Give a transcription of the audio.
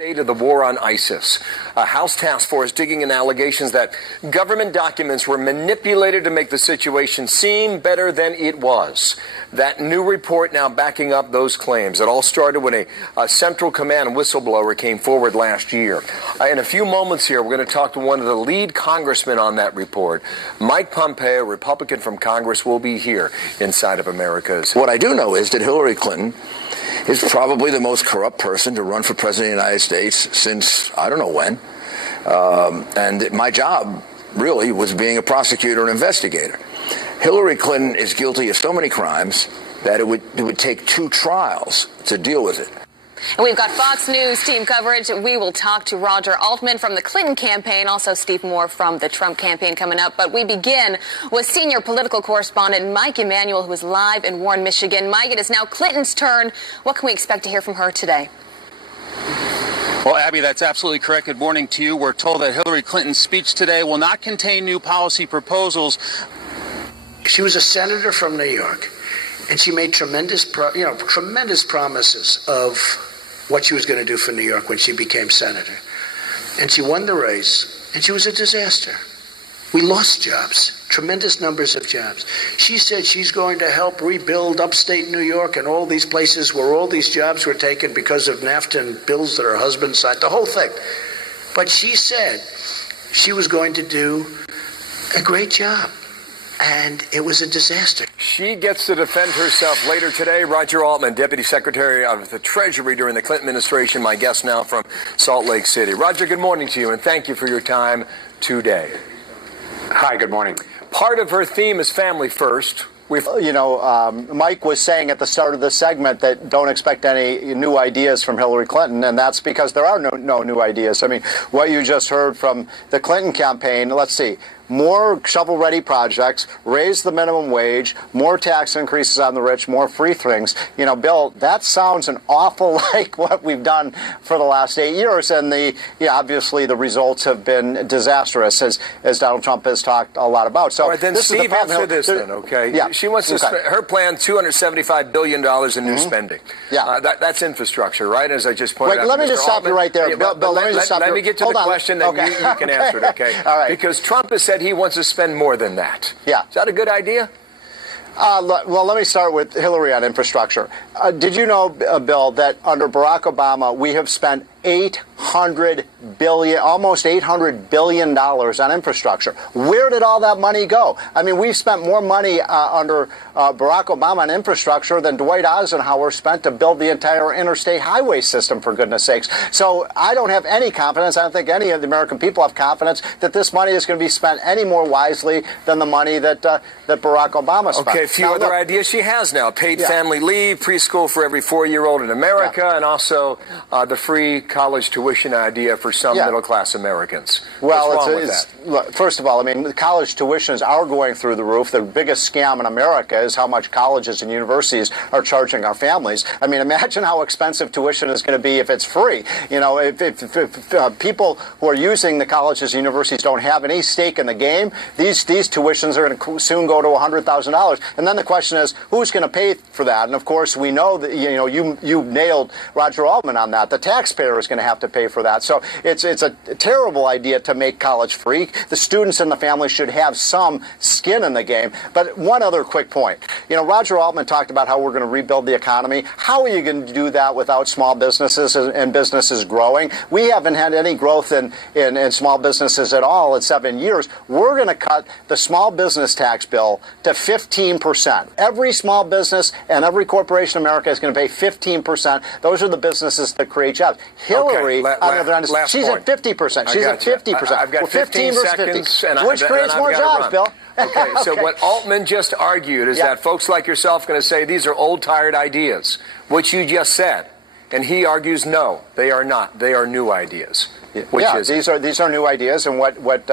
State of the war on ISIS. A House task force digging in allegations that government documents were manipulated to make the situation seem better than it was. That new report now backing up those claims. It all started when a Central Command whistleblower came forward last year. In a few moments here, we're going to talk to one of the lead congressmen on that report. Mike Pompeo, Republican from Congress, will be here inside of America's. What I do know is that Hillary Clinton is probably the most corrupt person to run for president of the United States since I don't know when. And my job really was being a prosecutor and investigator. Hillary Clinton is guilty of so many crimes that it would take 2 trials to deal with it. And we've got Fox News team coverage. We will talk to Roger Altman from the Clinton campaign, also Steve Moore from the Trump campaign coming up. But we begin with senior political correspondent Mike Emanuel, who is live in Warren, Michigan. Mike, it is now Clinton's turn. What can we expect to hear from her today? Well, Abby, that's absolutely correct. Good morning to you. We're told that Hillary Clinton's speech today will not contain new policy proposals. She was a senator from New York, and she made tremendous promises of what she was going to do for New York when she became senator. And she won the race, and she was a disaster. We lost jobs, tremendous numbers of jobs. She said she's going to help rebuild upstate New York and all these places where all these jobs were taken because of NAFTA and bills that her husband signed, the whole thing. But she said she was going to do a great job. And it was a disaster. She gets to defend herself later today. Roger Altman, Deputy Secretary of the Treasury during the Clinton administration, my guest now from Salt Lake City. Roger, good morning to you, and thank you for your time today. Hi, good morning. Part of her theme is family first. Mike was saying at the start of the segment that don't expect any new ideas from Hillary Clinton, and that's because there are no new ideas. I mean, what you just heard from the Clinton campaign, let's see, more shovel-ready projects, raise the minimum wage, more tax increases on the rich, more free things. You know, Bill, that sounds an awful like what we've done for the last 8 years, and obviously the results have been disastrous, as Donald Trump has talked a lot about. So, all right, then this Steve, is the answer this then, okay? Yeah. She wants to spend, her plan, $275 billion in new spending. Yeah. That's infrastructure, right? As I just pointed out. Let me just stop you right there. Bill, let me get to the question, then you can answer it, okay? All right. Because Trump has said he wants to spend more than that. Yeah. Is that a good idea? Well, let me start with Hillary on infrastructure. Did you know, Bill, that under Barack Obama, we have spent almost $800 billion on infrastructure? Where did all that money go? I mean, we've spent more money under Barack Obama on infrastructure than Dwight Eisenhower spent to build the entire interstate highway system, for goodness sakes. So I don't have any confidence, I don't think any of the American people have confidence that this money is going to be spent any more wisely than the money that Barack Obama spent. Okay, a few other ideas she has now. Paid family leave, preschool for every 4-year-old in America, and also the free college tuition idea for some middle-class Americans. Well, what's wrong with that? Look, first of all, I mean, college tuitions are going through the roof. The biggest scam in America is how much colleges and universities are charging our families. I mean, imagine how expensive tuition is going to be if it's free. You know, if people who are using the colleges and universities don't have any stake in the game, these tuitions are going to soon go to $100,000. And then the question is, who's going to pay for that? And of course, we know that you nailed Roger Altman on that. The taxpayer is going to have to pay for that. So it's a terrible idea to make college free. The students and the family should have some skin in the game. But one other quick point. You know, Roger Altman talked about how we're going to rebuild the economy. How are you going to do that without small businesses and businesses growing? We haven't had any growth in small businesses at all in 7 years. We're going to cut the small business tax bill to 15%. Every small business and every corporation in America is going to pay 15%. Those are the businesses that create jobs. Hillary, on the other hand, she's at 50%. She's at 50%. I've got 15 seconds, which creates more jobs, Bill. Okay, so what Altman just argued is that folks like yourself are going to say these are old, tired ideas, which you just said. And he argues, no, they are not. They are new ideas. These are new ideas, and what